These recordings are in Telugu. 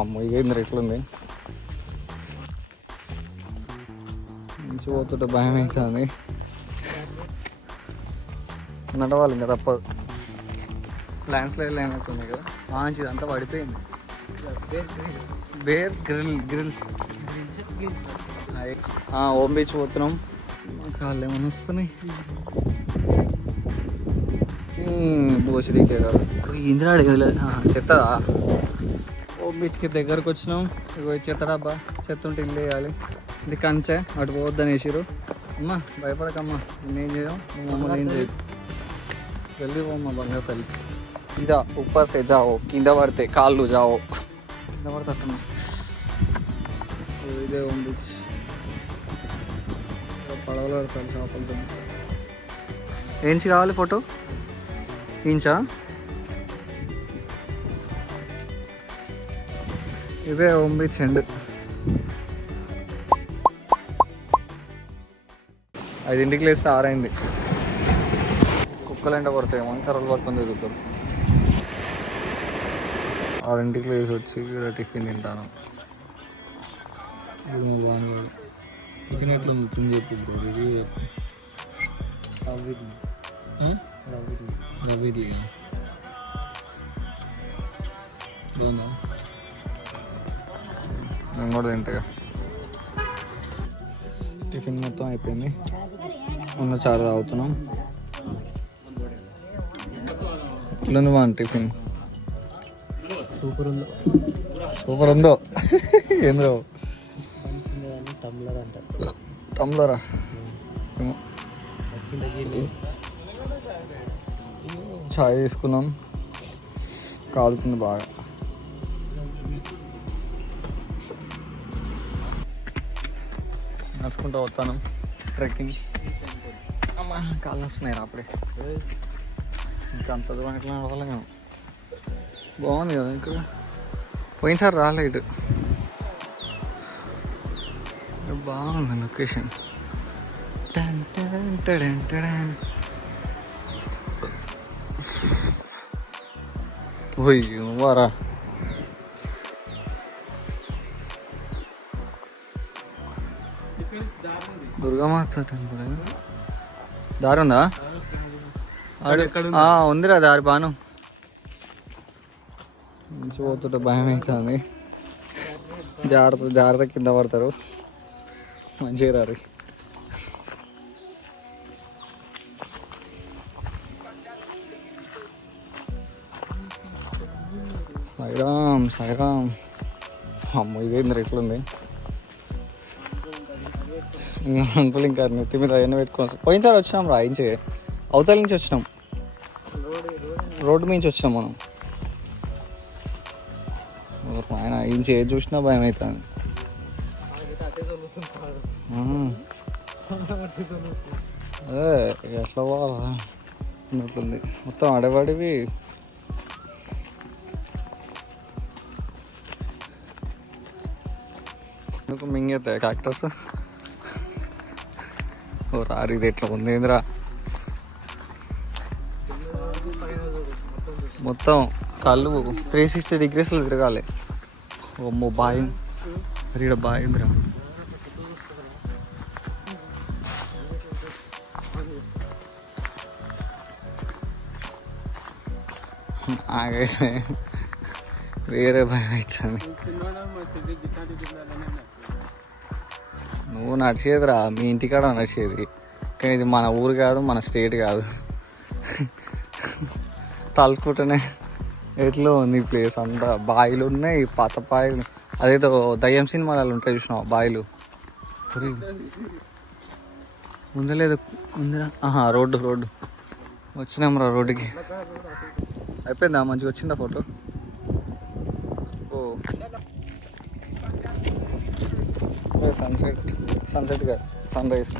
అమ్మ ఇదేంద్ర ఎట్లుంది మంచి పోతుంటే భయం అవుతుంది. నడవాలి ఇంకా తప్పదు. ల్యాండ్ స్లైడ్ అయినట్టుంది కదా, మంచిది అంతా పడిపోయింది. బేర్ గ్రిల్స్ ఓం బీచ్ పోతున్నాం. కాళ్ళు ఏమైనా వస్తున్నాయి. భోషరికే కాదు ఇందిరా చెత్తదా. ఓం బీచ్కి దగ్గరకు వచ్చినాం. ఇగో చెత్తడాబ్బా, చెత్త ఉంటే ఇల్లు వేయాలి. ఇది కంచె, అటు పోవద్దని వేసిరు. అమ్మ భయపడకమ్మా, నేనేం చేయం, నువ్వు మమ్మల్ని ఏం చేయదు. జల్దీ పోమ్మా బంగారు తల్లి. ఇదా ऊपर से जाओ, కింద పడితే కాళ్ళు జావో, కింద పడితే అట్లా. ఇదే ఓం బీచ్. పడవలు పడతాను చేపలతో. ఏంచి కావాలి ఫోటో ఇంచా. ఇదే ఓం బీచ్ ఎండ్. 5ంటికి లేస్తే 6 అయింది. కుక్కలు ఎంట పడతాయి, మంకరలు పట్టుకొని తిరుగుతారు. 6ంటికి లేసి వచ్చి ఇక్కడ టిఫిన్ తింటాను. బాగుంది టిఫిన్. ఎట్లా ఉంది చెప్పి ఇది రవ్వీ బాగుందా? నేను కూడా తింటా. టిఫిన్ మొత్తం అయిపోయింది. ఉన్న చారు తాగుతున్నాం. ఎట్లుంది మా టిఫిన్? సూపర్ ఉందో. ఏందో టమ్లరా చాయ్ తీసుకున్నాం. కాలుతుంది బాగా. నడుచుకుంటూ వస్తాను. ట్రెక్కింగ్. అమ్మా కాళ్ళు వస్తున్నాయి అప్పుడే. ఇంకా అంత దూరం ఎట్లా నడవాలి మేము. బాగుంది కదా ఇక్కడ. పోయినసారి రాలేదు. బాగుంది లొకేషన్. వారా దుర్గామాత టెంపుల్. దారి ఉందా? ఉందిరా దారి బాను. మంచి పోతుంటే భయం అవుతుంది. జాగ్రత్త కింద పడతారు. మంచిగా రారు. సాయిరామ్. అమ్మ ఇదేంద్ర ఎట్లుంది. అంకుల్ ఇంకా నెత్తి మీద అవన్నీ పెట్టుకోవచ్చు. పోయినసారి వచ్చినాం రాయించే, అవతల నుంచి వచ్చినాం, రోడ్డు నుంచి వచ్చినాం మనం. ఆయన ఇంచి ఏది చూసినా భయం అవుతుంది. అదే ఎట్లా పోవాలా అన్నట్లుంది. మొత్తం అడవాడివి. ఎందుకు మింగేస్తాయి ట్రాక్టర్స్. ఓ రారు. ఇది ఎట్లా ఉంది ఏంద్రా. మొత్తం కళ్ళు 360 degrees తిరగాలి. ఓమ్మో బాయి. ఇక్కడ బాయిందిరా. ఆగైతే వేరే భయం అవుతుంది. నువ్వు నడిచేదిరా, మీ ఇంటికాడ నడిచేది. కానీ ఇది మన ఊరు కాదు, మన స్టేట్ కాదు. తలుచుకుంటేనే ఎట్లా ఉంది ఈ ప్లేస్ అంతా. బాయిలు ఉన్నాయి, పాత బాయిలు. అదేదో దయ్యం సినిమాలు ఉంటాయి చూసినావు బాయిలు. ఉందలేదు ఉందిరా. రోడ్డు వచ్చినాంరా రోడ్డుకి. అయిపోయిందా? మంచిగా వచ్చిందా ఫోటో? ఓ సన్సెట్ కాదు, సన్ రైజ్.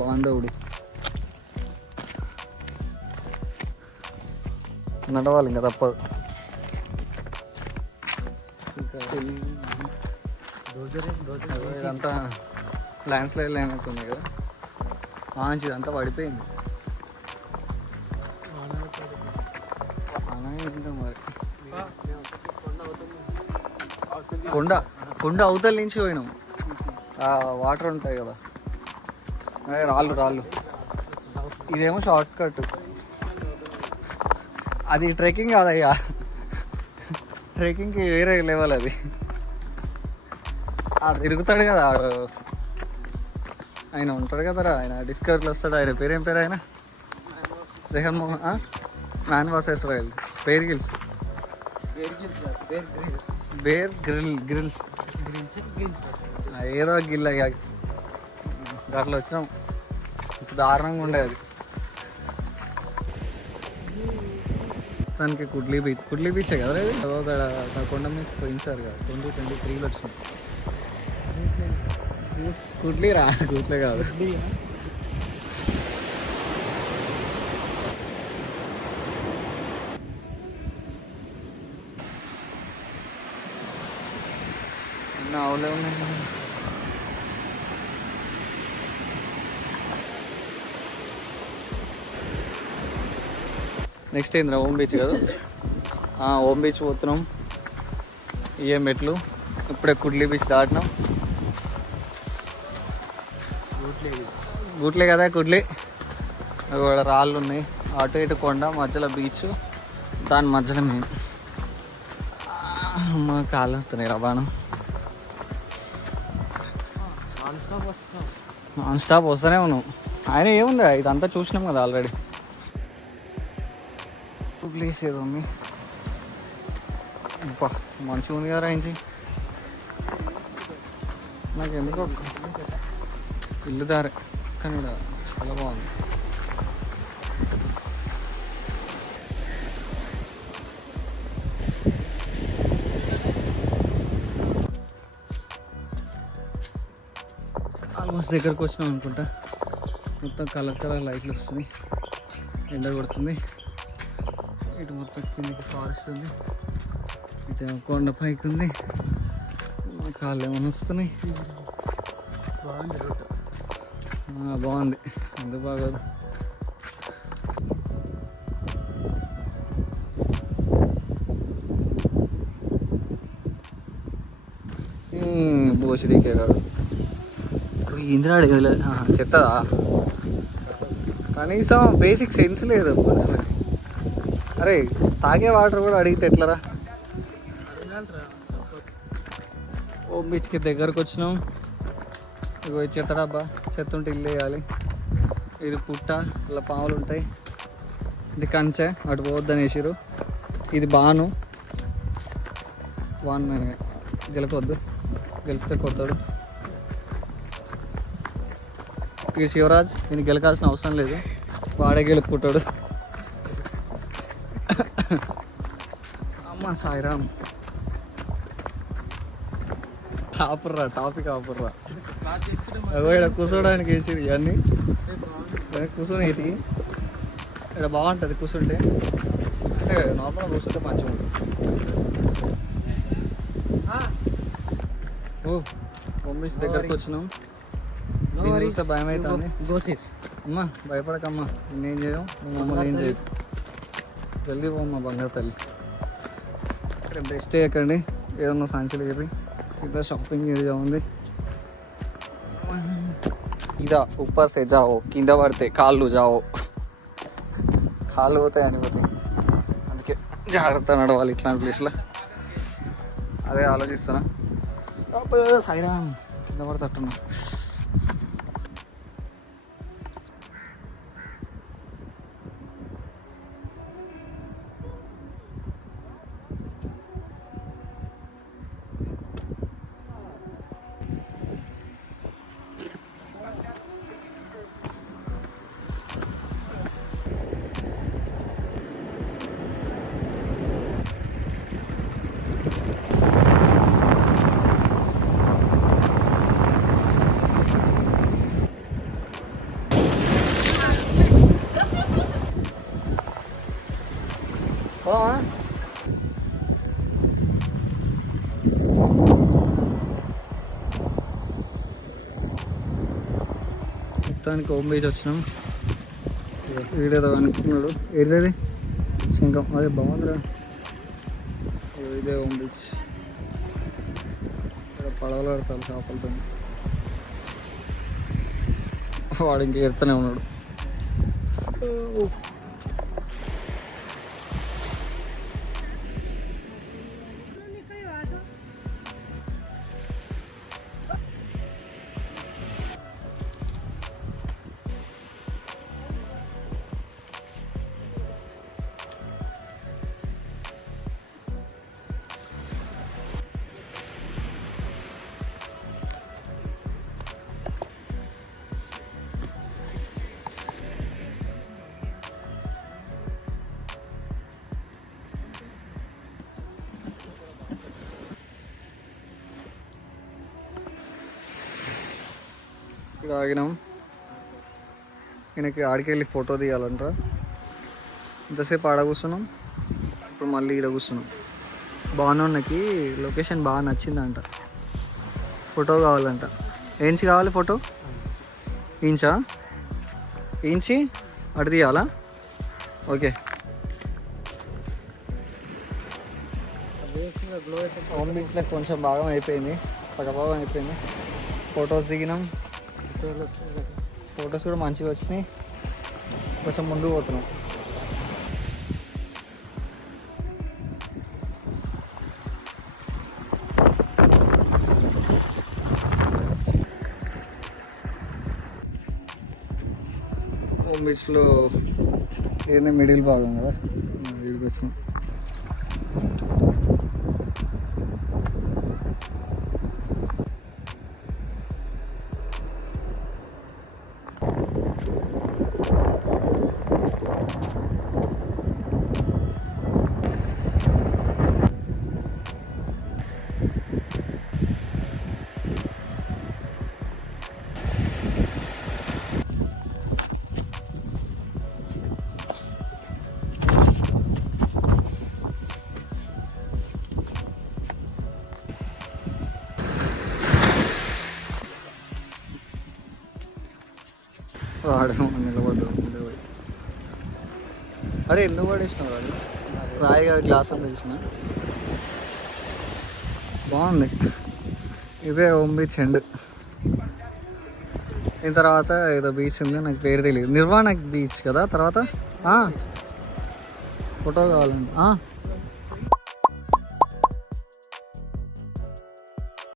బాంధవుడు. నడవాలి ఇంకా తప్పదు. ఇదంతా ల్యాండ్ స్లైడ్ అయినట్టుంది కదా, మంచిది అంతా పడిపోయింది. మరి కొండ కొండ అవతల నుంచి పోయినాం. వాటర్ ఉంటాయి కదా, అదే రాళ్ళు రాళ్ళు. ఇదేమో షార్ట్ కట్. అది ట్రెక్కింగ్ కాదయ్యా, ట్రెక్కింగ్కి వేరే లెవెల్ అది. తిరుగుతాడు కదా ఆయన, ఉంటాడు కదరా ఆయన, డిస్కవరీలో వస్తాడు. ఆయన పేరేం పేరు ఆయన? రెహన్ మోహన్ మ్యాన్ వాస్ Israel. Bear Gills, Bear Grylls ఏదో గిల్ అయ్యా. దాంట్లో వచ్చినాం. దారుణంగా ఉండేది. దానికి కుడ్లీ బీచే కదా ఇది. అక్కడ కొండ మీద పోయించారు కదా, 2023లో వచ్చినాం. కుడ్లీ రా, కుట్లే కాదు. ఆవులే ఉన్నాయి. నెక్స్ట్ ఏంద్రా ఓమ్ బీచ్ కదా. ఓమ్ బీచ్ పోతున్నాం. ఇవే మెట్లు. ఇప్పుడే కుడ్లీ బీచ్ దాటినాం. గుట్లే కదా కుడ్లీ. అక్కడ రాళ్ళు ఉన్నాయి, అటు ఇటు కొండ, మధ్యలో బీచ్, దాని మధ్యలో మేము. మా కాళ్ళు వస్తున్నాయి రా బాణం. నాన్ స్టాప్ వస్తూనే ఉన్నాం. ఆయన ఏముంది, ఇదంతా చూసినాం కదా ఆల్రెడీ. ప్లేస్ ఏదో ఉంది, మంచిగా ఉంది కదా ఇంచి. నాకు ఎందుకో ఇల్లు దారే, కానీ ఇక్కడ చాలా బాగుంది. ఆల్మోస్ట్ దగ్గరకు వచ్చినాం అనుకుంటా. మొత్తం కలర్ కలర్ లైట్లు వస్తుంది, ఎండ కొడుతుంది. ఇటు మొత్తం కిందకి ఫారెస్ట్ ఉంది, ఇటు కొండ పైకి ఉంది. కాళ్ళు ఏమైనా వస్తున్నాయి. బాగుంది, ఎందుకు బాగోదు. బోసిడీకే కాదు, ఇంద్రాడు చెత్తదా. కనీసం బేసిక్ సెన్స్ లేదు మనుషులకి. అరే తాగే వాటర్ కూడా అడిగితే ఎట్లరా. ఓమ్ బీచ్కి దగ్గరకు వచ్చినాం. ఇగో చెత్త డబ్బా, చెత్త ఉంటే ఇల్లు వేయాలి. ఇది పుట్ట, ఇలా పాములు ఉంటాయి. ఇది కంచె, అటు పోవద్దని వేసిరు. ఇది బాను, గెలకొద్దు, గెలిపితే కొడతాడు. ఇక శివరాజ్, నేను గెలకాల్సిన అవసరం లేదు, వాడే గెలుపుకుంటాడు. అమ్మ సాయిరామ్. ఆపుర్రా, టాపిక్ ఆపుర్రా. ఇక్కడ కూర్చోడానికి వేసిరు ఇవన్నీ. కూర్చొని ఎతికి ఇక్కడ బాగుంటుంది కూర్చుంటే. అంటే నార్మల్గా కూర్చుంటే మంచిగా ఉంటుంది. ఓమ్ బీచ్ దగ్గరకు వచ్చినాం. చూస్తే భయం అవుతుంది. అమ్మా భయపడకమ్మా, నేనేం చేయను, నువ్వు మమ్మల్ని ఏం చేయదు. జల్దీ పోమ్మా బంగారు తల్లి. ఇక్కడ బెస్ట్ ఎక్కండి, ఏదన్నా సంచులు ఎగిరి. ఇదా షాపింగ్ ఏరియా ఉంది. ఇదా ఊపర్ సే జావో, కింద పడితే కాళ్ళు జావో, కాళ్ళు పోతాయి అనిపోతాయి. అందుకే జాగ్రత్త నడవాలి ఇట్లాంటి ప్లేస్లో. అదే ఆలోచిస్తున్నా. సాయిరామ్, కింద పడతట్టున్నా. మొత్తానికి ఓమ్ బీచ్ వచ్చినాం. వీడేదో అనుకున్నాడు, ఏదేది శంఖం, అదే బాగుందిరా. ఇదే ఓమ్ బీచ్. పడవలు పెడతాను చేపలతో. వాడు ఇంక ఎడుతూనే ఉన్నాడు. ఇక్కడ ఆగినాం. ఈయనకి ఆడికి వెళ్ళి ఫోటో తీయాలంట. ఇంతసేపు ఆడ కూర్చున్నాం, ఇప్పుడు మళ్ళీ ఈడ కూర్చున్నాం. బాగున్నాకి లొకేషన్ బాగా నచ్చిందంట. ఫోటో కావాలంట. ఏంచి కావాలి ఫోటో? ఇంచా ఇంచి అటు తీయాలా? ఓకే. హోమ్ బీచ్లో కొంచెం భాగం అయిపోయింది, పక్క భాగం అయిపోయింది. ఫొటోస్ దిగినాం. ఫొటోస్ కూడా మంచిగా వచ్చినాయి. కొంచెం ముందుకు పోతున్నాం. హోమ్ బీచ్లో ఏదైనా మిడిల్ భాగం కదా, వీడికి వచ్చినాం. వాడేమో నిలబడ్డాడు. అరే ఎందుకు పడేసినావు? అది రాయి కాదు, గ్లాస్ అని తెలిసిన. బాగుంది. ఇదే హోమ్ బీచ్ ఎండ్. దీని తర్వాత ఏదో బీచ్ ఉంది, నాకు పేరు తెలియదు. నిర్వాణ బీచ్ కదా. తర్వాత ఫోటో కావాలండి.